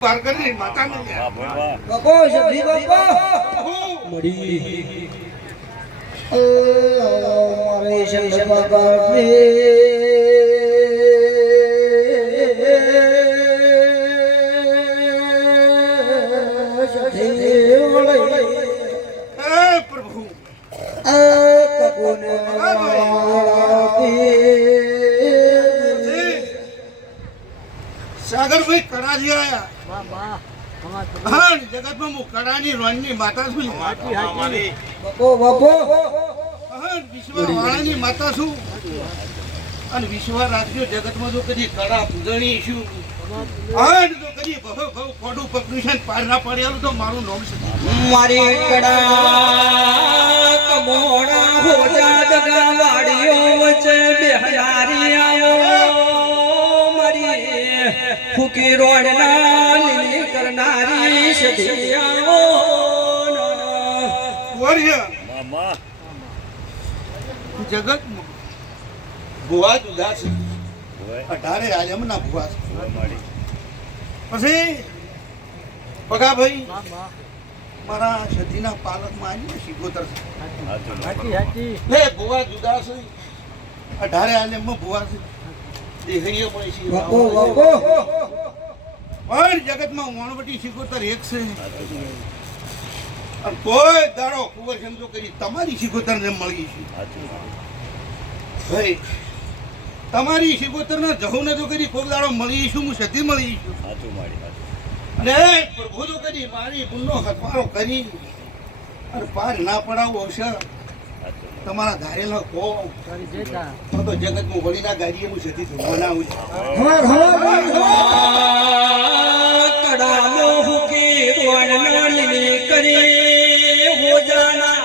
પાર કરી માતા નો બાપો સધી બાપો મડી મારે શંકર બાપા ને સધી વળે એ પ્રભુ કકોને સાગરભાઈ કડાજી આયા હા જગતમાં હું કડાની રોણની માતા છું બાપો બાપો હા વિશ્વવાળાની માતા છું અને વિશ્વ રાજ્યો જગતમાં જો કદી કડા પૂજણી છું હા જો કદી ભવ ભવ ખોડું પકડ્યું છે પાર ના પડેલું તો મારું નામ છે મારી કડા કમોણા હોજા દગા વાડીઓ વચ્ચે બેહનારી આવો ફૂકી રોડના લીલી કરનારી સધિયાઓ મામા જગત ભુવા જુદા છે 18 આલમના ભુવા છે પછી પગાભાઈ મારા સધીના પાલકમાં આવીને શિકોતર છે લે ભુવા જુદા છે 18 આલમમાં ભુવા છે દેહરીએ પણ છે બાપો બાપો પણ જગતમાં વણવટી શિકોતર એક છે અને કોઈ દાડો કુંવર સમજો કરી તમારી શિકોતર ને મળી છે ભાઈ તમારી શિકોતર ના જહુ ને જો કરી કોઈ દાડો મળી છું હું સધી મળી છું અને પ્રભુ જો કરી મારી ગુનો હથવારો કરી અને પાર ના પડાવો અવસર તમારા ધારેલા કો તો જગતમાં વળીના ગાડીએ હું સધી બનાવું કડામો હુકી રોડના લીલી કરી હોજાના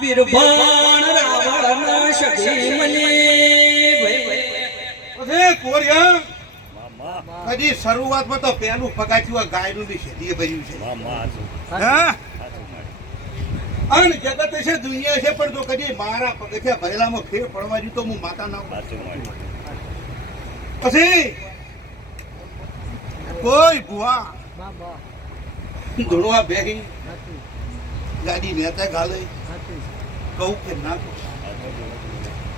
વીરભાન રાવણના સધી મની ભાઈ કોરિયા કદી શરૂઆતમાં તો પેલું પગાચ્યું ગાયનું બી સધીએ ભર્યું છે હા અને જગત છે દુનિયા છે પણ જો કદી મારા પગથિયા ભરેલામાં ફેર પડવા દીધો તો હું માતા ના પછી કોઈ ભુવા ધોળવા બેહી ગાડી નેતા ગાલે કહું કે ના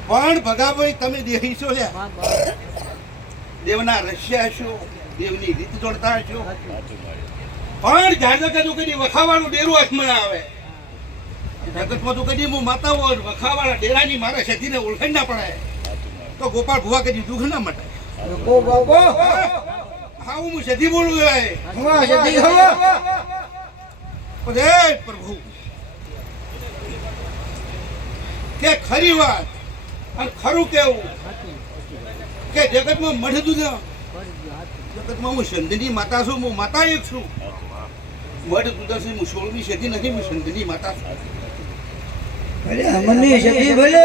પણ ભગાભાઈ તમે દેહી છો લ્યા દેવના રસ્યા છો દેવની રીત જોડતા છો પણ જાણતા જો કદી વખાવાનું ડેરું હાથમાં આવે જગતમાં તો કદી હું માતા હોય વખાવાળા ડેરાની મારા સધીને ઓળખાઈ ના પડાય તો ગોપાળ ભુવા કદી દુઃખ ના મટાય હા હું સધી બોલું પ્રભુ કે ખરી વાત અને ખરું કેવું કે જગતમાં મઢ જગતમાં હું સંધની માતા છું હું માતા એક છું મઢ દુદા હું 16મી સદી નથી હું સંધની માતા છું ભલે અમની સધી ભલે